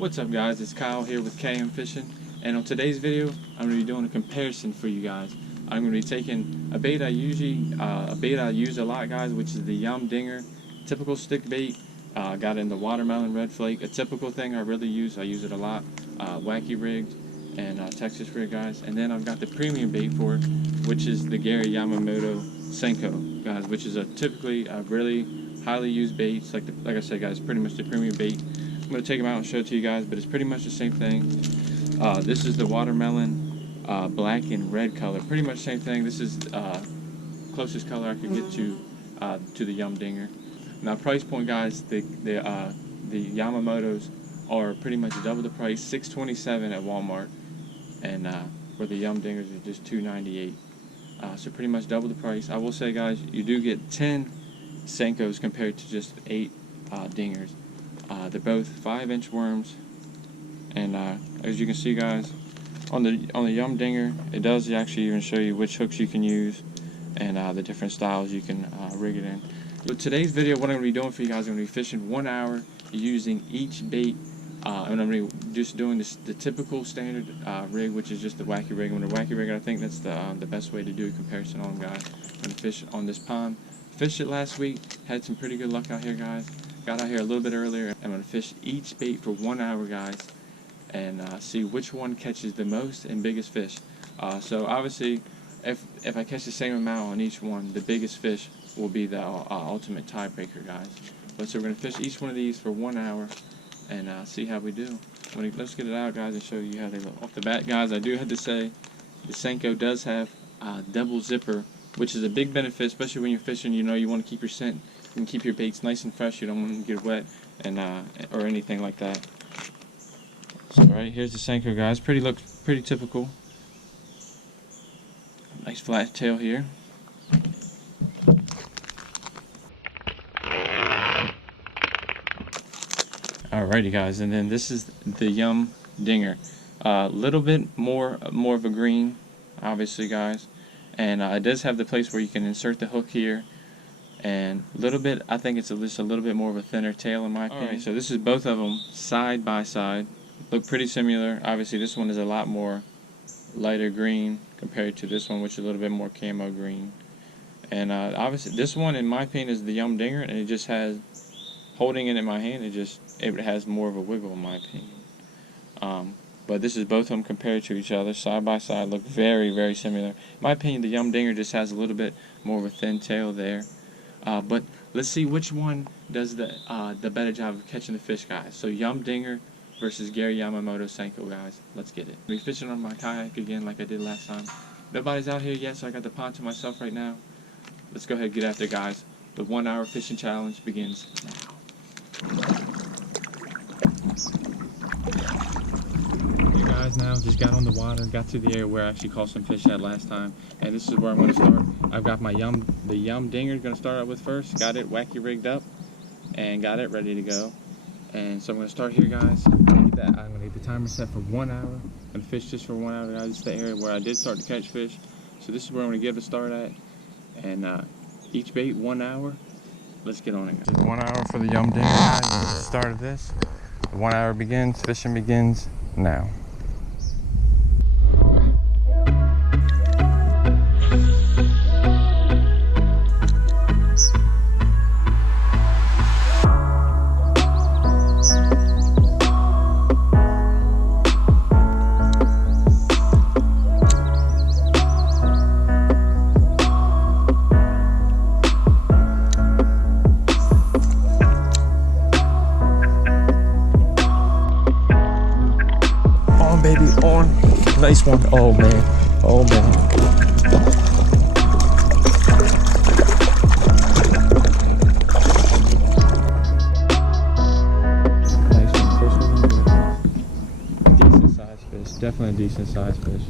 What's up guys, it's Kyle here with KM Fishing, and on today's video I'm going to be doing a comparison for you guys. I'm going to be taking a bait I use a lot guys, which is the DINGER typical stick bait. Got it in the watermelon red flake, a typical thing I really use. I use it a lot, wacky rigged and Texas rig guys. And then I've got the premium bait for it, which is the Gary Yamamoto Senko guys, which is typically a really highly used bait. It's like I said guys, pretty much the premium bait. I'm going to take them out and show it to you guys, but it's pretty much the same thing. This is the watermelon black and red color, pretty much same thing. This is closest color I could get to the DINGER. Now price point guys, the Yamamotos are pretty much double the price, $6.27 at Walmart, and where the DINGERs are just $2.98. So pretty much double the price. I will say guys, you do get 10 Senkos compared to just 8 dingers. They're both 5-inch worms, and as you can see guys, on the DINGER, it does actually even show you which hooks you can use and the different styles you can rig it in. So today's video, what I'm going to be doing for you guys, I'm going to be fishing 1 hour using each bait, and I'm going to be just doing the typical standard rig, which is just the wacky rig. When the wacky rig, I think that's the best way to do a comparison on them guys. I'm going to fish on this pond. Fished it last week, had some pretty good luck out here guys. Got out here a little bit earlier. I'm going to fish each bait for 1 hour guys, and see which one catches the most and biggest fish. So obviously if I catch the same amount on each one, the biggest fish will be the ultimate tiebreaker guys. But so we're going to fish each one of these for 1 hour and see how we do. Let's get it out guys and show you how they look. Off the bat guys, I do have to say the Senko does have double zipper, which is a big benefit, especially when you're fishing. You know, you want to keep your scent and keep your baits nice and fresh. You don't want them to get wet and or anything like that. So right here's the Senko guys. Looks pretty typical. Nice flat tail here. Alrighty guys, and then this is the DINGER. Little bit more of a green, obviously guys, and it does have the place where you can insert the hook here, and a little bit, I think it's just a little bit more of a thinner tail in my opinion. Alright, so this is both of them side by side. Look pretty similar. Obviously this one is a lot more lighter green compared to this one, which is a little bit more camo green. And obviously this one in my opinion is the DINGER, and it just has, holding it in my hand, it has more of a wiggle in my opinion. But this is both of them compared to each other side by side, look very, very similar. In my opinion, the DINGER just has a little bit more of a thin tail there. But let's see which one does the better job of catching the fish guys. So DINGER versus Gary Yamamoto Senko guys. Let's get it. I'll be fishing on my kayak again like I did last time. Nobody's out here yet, so I got the pond to myself right now. Let's go ahead and get after it guys. The 1 hour fishing challenge begins now. You guys now just got on the water, got to the area where I actually caught some fish at last time, and this is where I'm going to start. I've got my DINGER going to start out with first. Got it wacky rigged up and got it ready to go. And so I'm going to start here guys. I'm going to get the timer set for 1 hour. I'm going to fish just for 1 hour guys. This is the area where I did start to catch fish. So this is where I'm going to give it a start at. And each bait 1 hour. Let's get on it guys. 1 hour for the DINGER guys. At the start of this. The 1 hour begins. Fishing begins now. Baby on, nice one. Oh man, oh man. Nice one, first one. Decent sized fish, definitely a decent sized fish.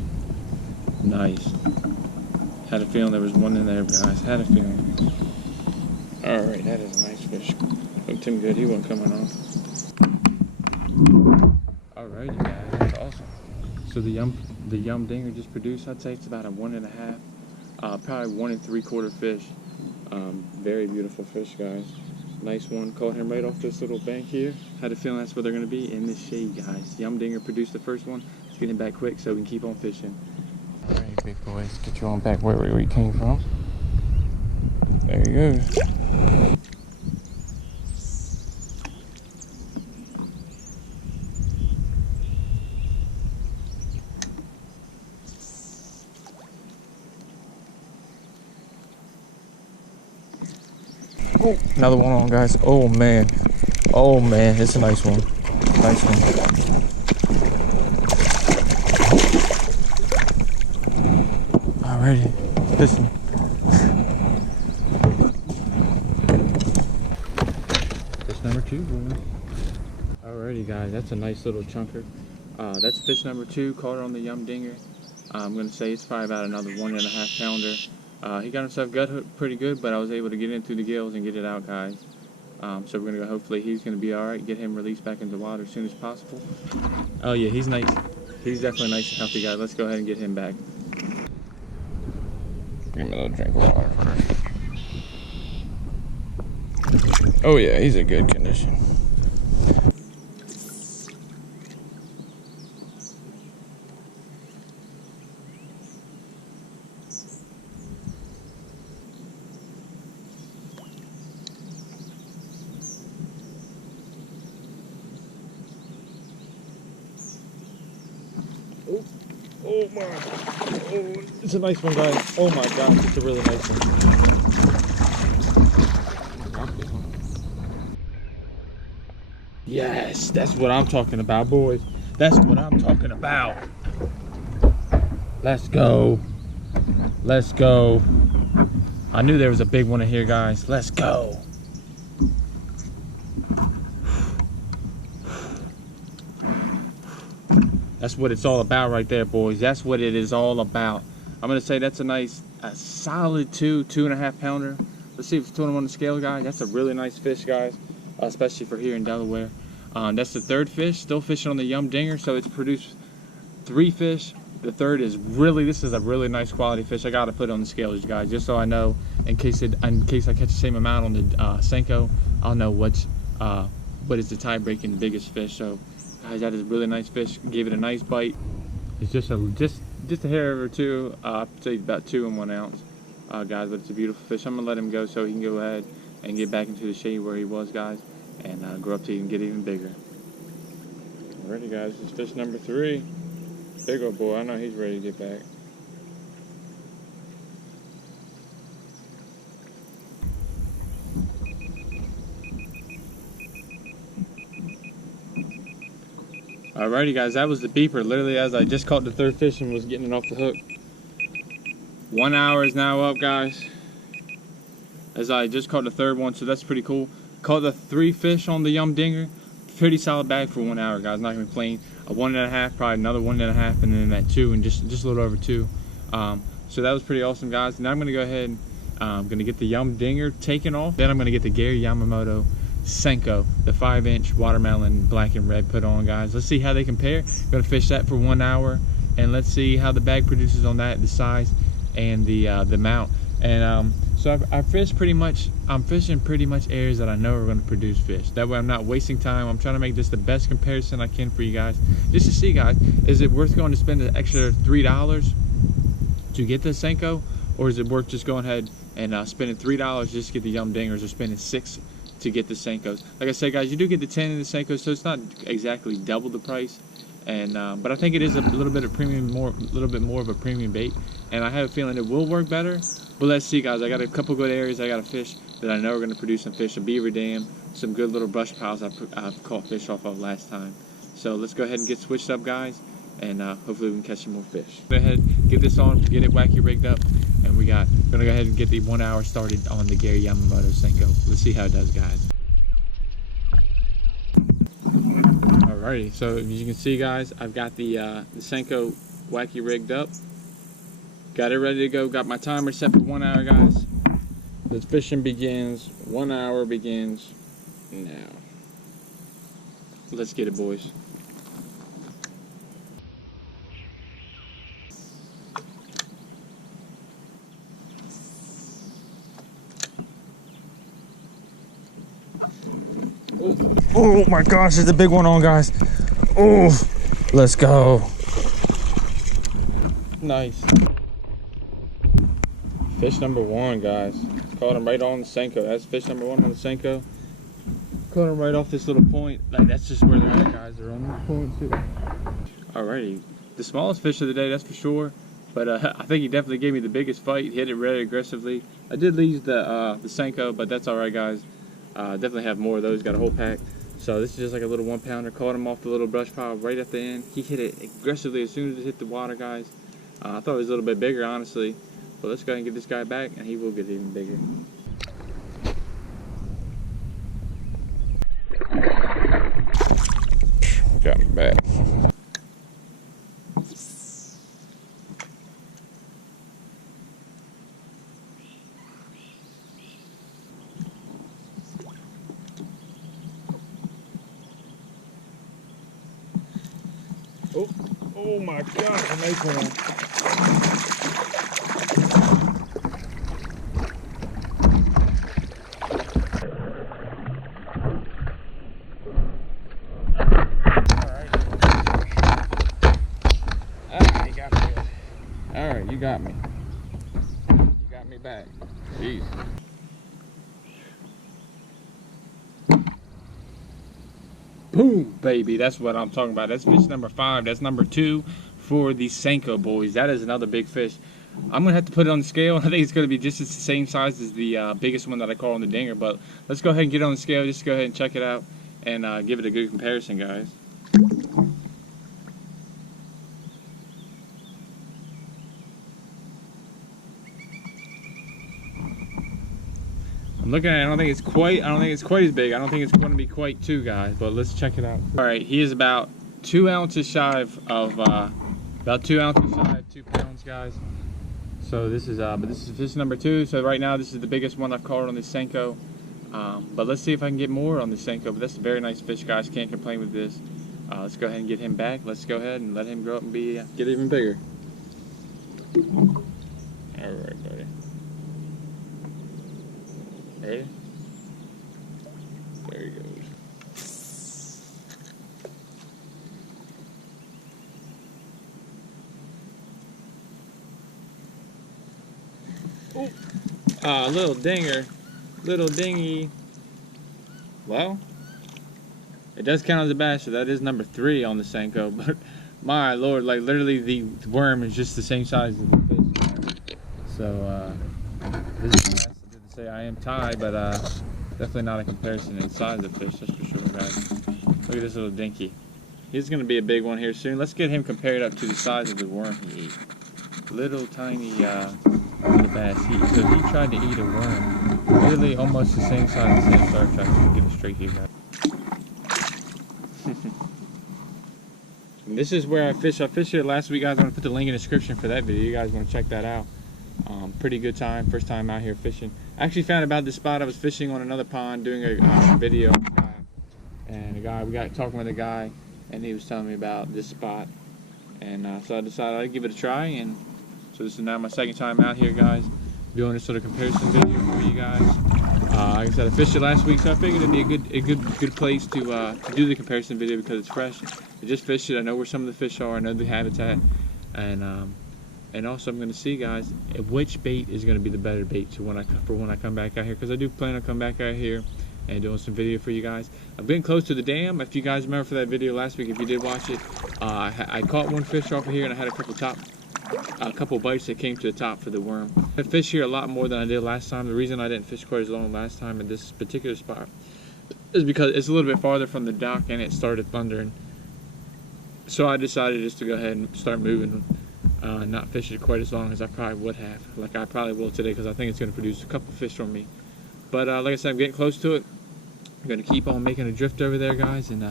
Nice. Had a feeling there was one in there guys, had a feeling. Alright, that is a nice fish. Hooked him good, he wasn't coming off. Alright you guys. Awesome. So the DINGER just produced, I'd say it's about a 1.5, probably 1 3/4 fish. Very beautiful fish, guys. Nice one. Caught him right off this little bank here. Had a feeling that's where they're going to be, in this shade, guys. Yum Dinger produced the first one. Let's get him back quick so we can keep on fishing. Alright, big boys. Get you on back where we came from. There you go. Oh, another one on, guys. Oh man, it's a nice one. Nice one. Alrighty, listen. Fish number 2, boy. Alrighty, guys, that's a nice little chunker. That's fish number 2. Caught her on the Yum Dinger. I'm gonna say it's probably about another 1.5 pounder. He got himself gut hooked pretty good, but I was able to get in through the gills and get it out, guys. So we're gonna go. Hopefully he's gonna be all right. Get him released back into the water as soon as possible. Oh yeah, he's nice. He's definitely nice and healthy, guys. Let's go ahead and get him back. Give me a little drink of water first. Oh yeah, he's in good condition. Oh my, oh, it's a nice one, guys. Oh my gosh, it's a really nice one. Yes, that's what I'm talking about, boys. That's what I'm talking about. Let's go. Let's go. I knew there was a big one in here, guys. Let's go. That's what it's all about right there, boys. That's what it is all about. I'm going to say that's a solid 2.5 pounder. Let's see if it's 21 on the scale, guys. That's a really nice fish, guys, especially for here in Delaware. That's the 3rd fish, still fishing on the Yum Dinger, so it's produced 3 fish. The 3rd is this is a really nice quality fish. I got to put it on the scales, guys, just so I know, in case I catch the same amount on the Senko, I'll know what is the tie-breaking biggest fish. So guys, that is a really nice fish. Gave it a nice bite. It's just a hair over 2. I'd say about 2 in 1 ounce, guys. But it's a beautiful fish. I'm gonna let him go so he can go ahead and get back into the shade where he was, guys, and grow up to even get even bigger. Alrighty, guys. It's fish number 3. Big old boy. I know he's ready to get back. Alrighty, guys, that was the beeper. Literally, as I just caught the 3rd fish and was getting it off the hook. 1 hour is now up, guys. As I just caught the 3rd one, so that's pretty cool. Caught the 3 fish on the Yum Dinger. Pretty solid bag for 1 hour, guys. Not gonna complain. A 1.5, probably another 1.5, and then that 2, and just a little over 2. So that was pretty awesome, guys. Now I'm gonna go ahead and I'm gonna get the Yum Dinger taken off. Then I'm gonna get the Gary Yamamoto Senko, the 5-inch watermelon black and red put on, guys. Let's see how they compare. Gonna fish that for 1 hour, and let's see how the bag produces on that, the size and the mount. And so I fish pretty much. I'm fishing pretty much areas that I know are going to produce fish. That way I'm not wasting time. I'm trying to make this the best comparison I can for you guys, just to see, guys, is it worth going to spend an extra $3 to get the Senko, or is it worth just going ahead and spending $3 just to get the Yum Dingers, or spending $6 to get the Senkos? Like I said, guys, you do get the 10 in the Senkos, so it's not exactly double the price. And but I think it is a little bit of little bit more of a premium bait, and I have a feeling it will work better. But let's see, guys. I got a couple good areas I got to fish that I know are going to produce some fish. A beaver dam, some good little brush piles I've caught fish off of last time. So let's go ahead and get switched up, guys, and hopefully we can catch some more fish. Go ahead, get this on, get it wacky rigged up, and we're gonna go ahead and get the 1 hour started on the Gary Yamamoto Senko. Let's see how it does, guys. Alrighty, so as you can see, guys, I've got the Senko wacky rigged up. Got it ready to go. Got my timer set for 1 hour, guys. The fishing begins. 1 hour begins now. Let's get it, boys. my gosh, there's a big one on, guys. Oh, let's go. Nice. Fish number one, guys. Caught him right on the Senko. That's fish number one on the Senko. Caught him right off this little point. Like, that's just where they're at, guys. They're on this point too. Alrighty, the smallest fish of the day, that's for sure. But I think he definitely gave me the biggest fight. He hit it really aggressively. I did lose the Senko, but that's alright, guys. Definitely have more of those. Got a whole pack. So this is just like a little 1 pounder. Caught him off the little brush pile right at the end. He hit it aggressively as soon as it hit the water, guys. I thought it was a little bit bigger, honestly. But let's go ahead and get this guy back, and he will get even bigger. Got me back. Oh my gosh, a nice one. Alright, you got me. You got me back. Jeez. Boom, baby. That's what I'm talking about. That's fish number 5. That's number 2 for the Senko, boys. That is another big fish. I'm going to have to put it on the scale. I think it's going to be just the same size as the biggest one that I caught on the Dinger. But let's go ahead and get it on the scale. Just go ahead and check it out and give it a good comparison, guys. I'm looking at it, I don't think it's quite as big. I don't think it's going to be quite 2, guys, but let's check it out. All right, he is about 2 ounces shy of 2 pounds, guys. So this is fish number 2. So right now this is the biggest one I've caught on this Senko. But let's see if I can get more on the Senko. But that's a very nice fish, guys. Can't complain with this. Let's go ahead and get him back. Let's go ahead and let him grow up and get even bigger. All right, buddy. Hey, there he goes. Little dinger, little dingy. Well, it does count as a bass, so that is number 3 on the Senko. But my lord, like literally the worm is just the same size as the fish. So this is bass. Say I am tied, but definitely not a comparison in size of fish, that's for sure, guys. Look at this little dinky. He's going to be a big one here soon. Let's get him compared up to the size of the worm he ate. Little tiny little bass so he tried to eat a worm. Literally almost the same size as the shark trap. Get it straight here, guys. And this is where I fished. I fished here last week, guys. I'm going to put the link in the description for that video. You guys want to check that out. Pretty good time, first time out here fishing. I actually found about this spot. I was fishing on another pond doing a video, and we got talking with a guy, and he was telling me about this spot, and so I decided I'd give it a try. And so this is now my second time out here, guys, doing this sort of comparison video for you guys. Like I said, I fished it last week, so I figured it'd be a good place to do the comparison video because it's fresh. I just fished it. I know where some of the fish are. I know the habitat, and also I'm going to see, guys, which bait is going to be the better bait for when I come back out here, because I do plan on coming back out here and doing some video for you guys. I've been close to the dam. If you guys remember for that video last week, if you did watch it, I caught one fish off of here, and I had a couple bites that came to the top for the worm. I fished here a lot more than I did last time. The reason I didn't fish quite as long last time at this particular spot is because it's a little bit farther from the dock and it started thundering. So I decided just to go ahead and start moving. Not fish it quite as long as I probably would have, like I probably will today, because I think it's going to produce a couple fish for me. But like I said, I'm getting close to it. I'm going to keep on making a drift over there, guys, and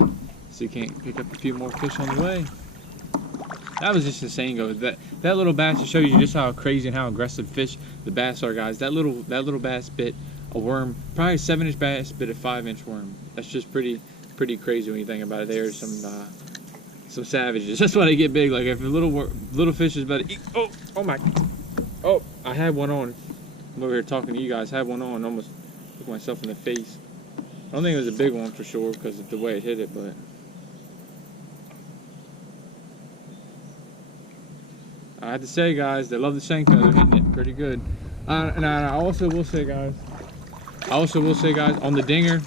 see if I can't pick up a few more fish on the way. That was just insane, guys. That little bass to show you just how crazy and how aggressive fish the bass are, guys. That little bass bit a worm, probably a 7-inch bass bit a 5-inch worm. That's just pretty crazy when you think about it. There's some savages. That's why they get big. Like if a little fish is about to eat. Oh my! Oh, I had one on. I'm over here talking to you guys. I had one on. Almost looked myself in the face. I don't think it was a big one for sure because of the way it hit it, but I have to say, guys, they love the Senko. They're hitting it pretty good. And I also will say, guys, on the dinger,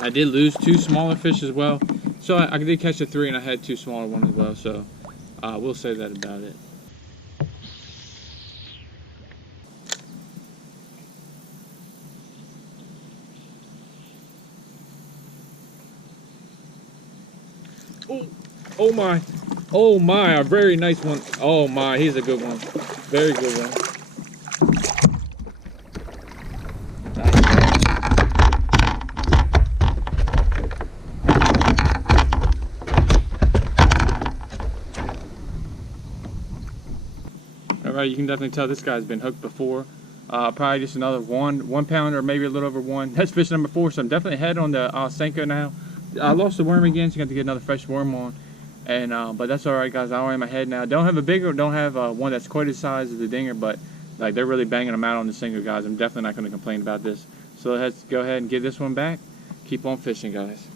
I did lose 2 smaller fish as well. So I did catch a 3 and I had 2 smaller ones as well. So we'll say that about it. Oh my, a very nice one. Oh my, he's a good one. Very good one. Alright, you can definitely tell this guy's been hooked before. Probably just another one pounder, or maybe a little over 1. That's fish number 4, so I'm definitely ahead on the Senko now. I lost the worm again, so I got to get another fresh worm on. And but that's alright, guys. I am ahead now. Don't have a bigger, don't have one that's quite as size as the dinger, but like they're really banging them out on the Senko, guys. I'm definitely not going to complain about this. So let's go ahead and get this one back. Keep on fishing, guys.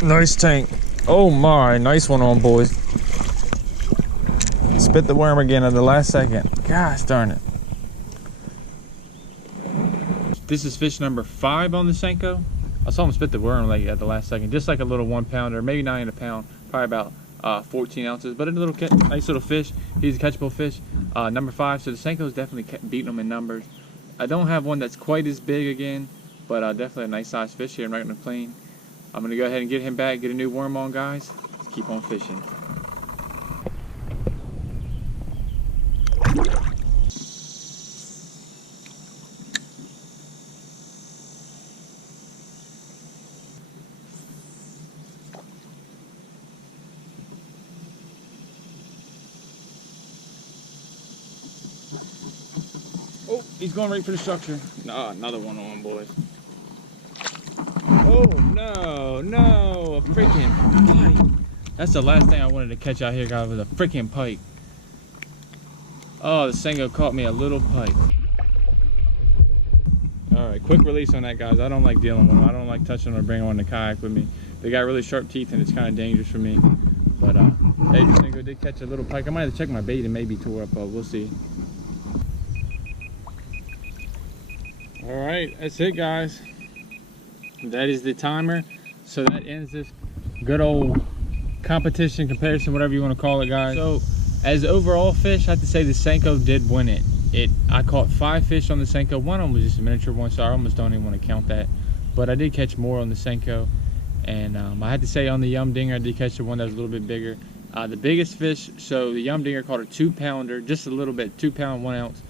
Nice tank. Oh my, nice one on, boys. Spit the worm again at the last second. Gosh darn it. This is fish number 5 on the Senko. I saw him spit the worm like at the last second, just like a little 1 pounder, maybe not even a pound, probably about 14 ounces, but a little nice little fish. He's a catchable fish. Number 5, so the Senko's definitely beating them in numbers. I don't have one that's quite as big again, but definitely a nice size fish here. I'm not going to complain. I'm going to go ahead and get him back, get a new worm on, guys. Let's keep on fishing. Oh, he's going right for the structure. Nah, another one on, boys. Oh, no, a freaking pike. That's the last thing I wanted to catch out here, guys, was a freaking pike. Oh, the Senko caught me a little pike. Alright, quick release on that, guys. I don't like dealing with them. I don't like touching them or bringing them on the kayak with me. They got really sharp teeth and it's kind of dangerous for me. But, hey, the Senko did catch a little pike. I might have to check my bait and maybe tore up, we'll see. Alright, that's it, guys. That is the timer. So that ends this good old competition, comparison, whatever you want to call it, guys. So as overall fish, I have to say the Senko did win it. I caught 5 fish on the Senko. One of them was just a miniature one, so I almost don't even want to count that. But I did catch more on the Senko. And I had to say on the Yum Dinger, I did catch the one that was a little bit bigger. The biggest fish, so the Yum Dinger caught a 2 pounder, just a little bit, 2 pound, 1 ounce.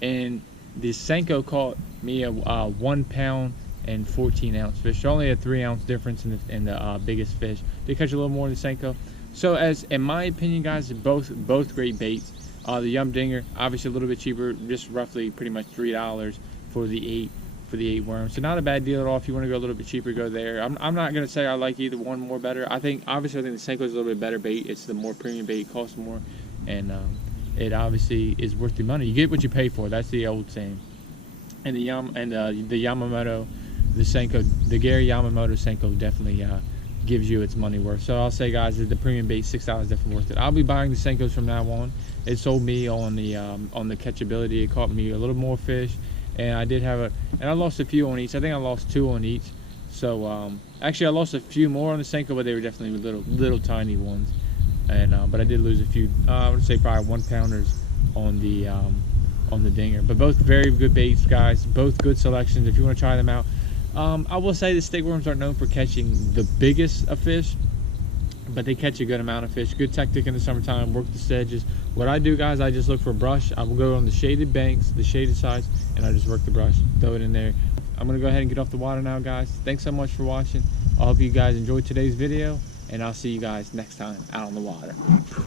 And the Senko caught me a 1 pound and 14 ounce fish. So only a 3 ounce difference in the biggest fish. They catch a little more in the Senko. So as in my opinion, guys, both great baits. The Yum Dinger, obviously a little bit cheaper, just roughly pretty much $3 for the 8 worms. So not a bad deal at all. If you want to go a little bit cheaper, go there. I'm not gonna say I like either one more better. Obviously I think the Senko is a little bit better bait. It's the more premium bait, costs more, and it obviously is worth the money. You get what you pay for. That's the old saying. And the Yamamoto, the Senko, the Gary Yamamoto Senko definitely gives you its money worth. So I'll say, guys, that the premium bait, $6 definitely worth it. I'll be buying the Senkos from now on. It sold me on the catchability. It caught me a little more fish, and I did have and I lost a few on each. I think I lost 2 on each. So actually I lost a few more on the Senko, but they were definitely little tiny ones. And but I did lose a few. I would say probably 1 pounders on the Dinger. But both very good baits, guys. Both good selections if you want to try them out. I will say the stick worms aren't known for catching the biggest of fish, but they catch a good amount of fish. Good tactic in the summertime, work the sedges. What I do, guys, I just look for a brush. I will go on the shaded banks, the shaded sides, and I just work the brush, throw it in there. I'm going to go ahead and get off the water now, guys. Thanks so much for watching. I hope you guys enjoyed today's video, and I'll see you guys next time out on the water.